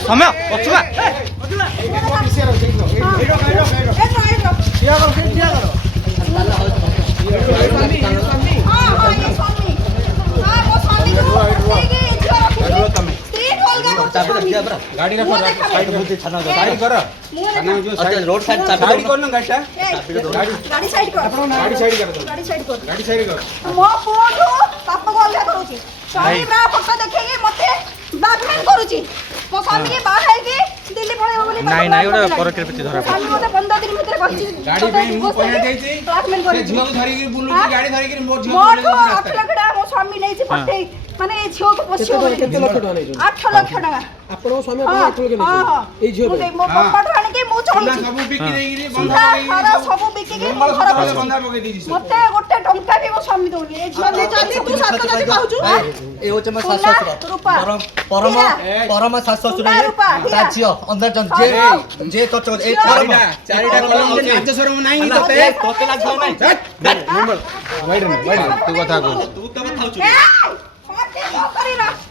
समय पछुआ गाड़ी रखो साइड बुद्धि छाना साइड कर अच्छा रोड साइड साइड कर ना गाड़ी गाड़ी साइड कर गाड़ी साइड कर गाड़ी साइड कर गाड़ी साइड कर मो फोटो पापा को अलग करूची स्वामी ब्रा फोटो देखेगी मते ब्लैकमेल करूची मो स्वामी के बाहर आएगी दिल्ली पळेबो बोली नहीं नहीं ओडे पर के प्रति धरा स्वामी मते 15 दिन भीतर कहची गाड़ी पे मु पया देइची ब्लैकमेल से करूची झियो धरि के बुलुची गाड़ी धरि के मो झियो मो 8 लाख टका मो स्वामी लेची पठे माने ए झियो को पोछियो केते लाख टका नै 8 लाख टका आपन स्वामी आपन 8 लाख नै ए झियो मो मो पापा ठाणे के मो चलुची सब बिकी देइगिरी बंद सीधा हरा सब बिकी के मो घर बस बंदा पके देइची मते गोटे टंका भी मो स्वामी दोनी ए झियो ले चली तू साथ जति कहूछु ए होचे म सास ससुर परम परम सास ससुर ताचियो अंदर जन जे तो ए चारिटा कलम राज्य शर्म नाही तते तोते लाग जाऊ नाही वाइड तू कथा को तू तो थाउछु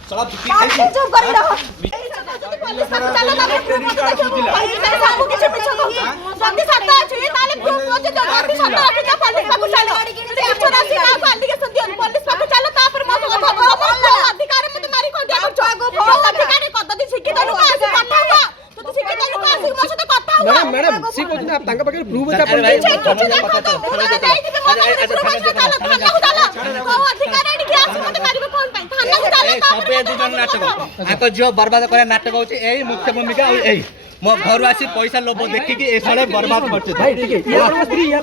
चला चुप करी रह पुलिस को चलो ताके प्रूफ मत देखो सब किछ मिछ को जल्दी सत्ता अछि ताले प्रूफ मत दो जल्दी सत्ता अछि तो पुलिस को चलो छोरा सी ना एप्लीकेशन दियो पुलिस को चलो तापर मत कथा करो अधिकार मत मारी को दिया अधिकार कददी सिकी दनु का आसी कथा हो तो सिकी दनु का आसी मो सते कथा हो मैडम सी कहते आप तांका पाखे प्रूफ अछि आपन अधिकार एडी के आसी मत मारिबो कोन पई थाना को चलो सबे दुजन नाटक आको जो बर्बाद करे नाटक होची एई मुख्य भूमिका एई मो घर आसी पैसा लोभ देखि कि ए साले बर्बाद करछ भाई ठीक है ये आपन स्त्री या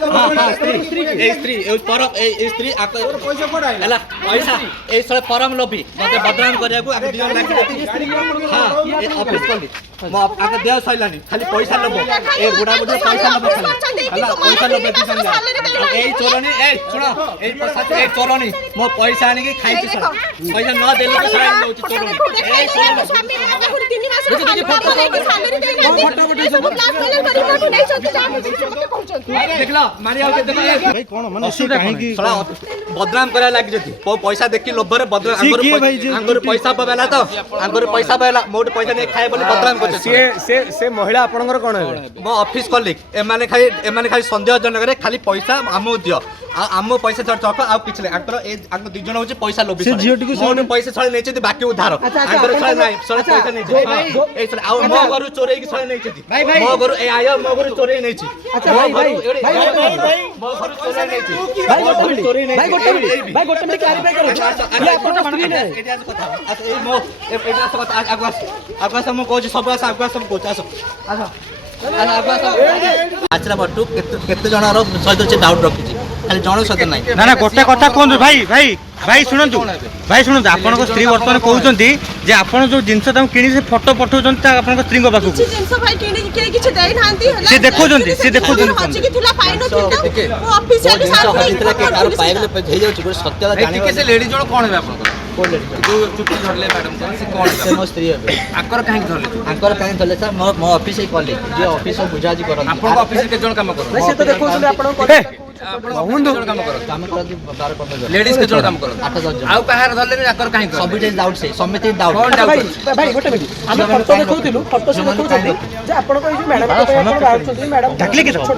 स्त्री ए स्त्री ए परम ए स्त्री आको पैसा कोडा हला पैसा ए साले परम लोभी मते बदनाम करिया को आके दुजन लागी हां ए ऑफिस कोली मो आके देव सैलानी खाली पैसा लोभ ए बुढ़ा बुढ़ा पैसा लोभ खाली हला पैसा लोभ दुजन जा ए चोरनी ए सुनो ए पैसा ए चोरनी मो पैसा आनी के खाइछ सर पैसा न देले तो सराई दउची चोरनी ए स्वामी माता गुरु 3 मास रे सैलरी दे सब ब्लैकमेल करी मत नहीं सकते जान मत पहुंचो देखला मारिया के देखो भाई कोन मन असुविधा काहे की साला बदनाम करे लागी जति पैसा देखि लोभरे बदनाम आंगर पैसा पवेला तो आंगर पैसा पवेला मोट पैसा नै खाए बोली बदनाम करछ से महिला आपनकर कोन है मो ऑफिस कलिक एमाने खाली संदेह जनक रे खाली पैसा हमो दियो आमो पैसा चढ़ चक आ किछले आंकर ए आंग दु जन होची पैसा लोभी से जियोटी को सोने पैसा छळे नै छथि बाकी उधार आंकर छळे नै छळे पैसा नै छथि ए छळे आ मो गरु चोरै की छळे नै छथि मो गरु ए आयो मो गरु चोरै नै छी अच्छा भाई भाई मो गरु चोरै नै छी भाई चोरै नै भाई गोटे मिनट क्लैरिफाई करो ये आपन स्त्री नै एटा कथा अच्छा ए मो एटा कथा आगवास मो कहू सब आगवास सब कहू आसो आचरा बटू केते जणर सहित से डाउट रखी खाली जण सहित नाही ना ना गोटे कथा कोन भाई भाई भाई सुनंतु आपन को स्त्री वर्तमान कहउचंती जे आपन जो जिंस तम किनी से फोटो पठौचंती आपन को स्त्री को बाकू किछि जिंस भाई किनी के किछि देई नांती से देखौचंती हज की थुला फाइन होती वो ऑफिशियल साहब इतला के कार पाइबले पे हे जाउची को सत्यता जानि के से लेडी जण कोन है आपन को लेडी जो चुट्टी धरले मैडम से कोन से मो स्त्री है आकर काहे धरले आकर काहे धरले सर मो ऑफिस ही कॉलेज जे ऑफिस बुझाजी करन आपन को ऑफिस के जण काम करो से तो देखौचंती आपन को काम करो लेडीज के जण काम करो 8-10 जण आउ कहार धरले आकर काहे सब जे डाउट से समिति डाउट भाई गोटे मिनिट हम फोटो देखौतिलु फोटो से देखौचंती जे आपन को मैडम को बाउचंती मैडम डाकले के छोटो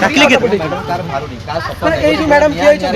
डाकले के मैडम कार मारुनी का ए जो मैडम किए छै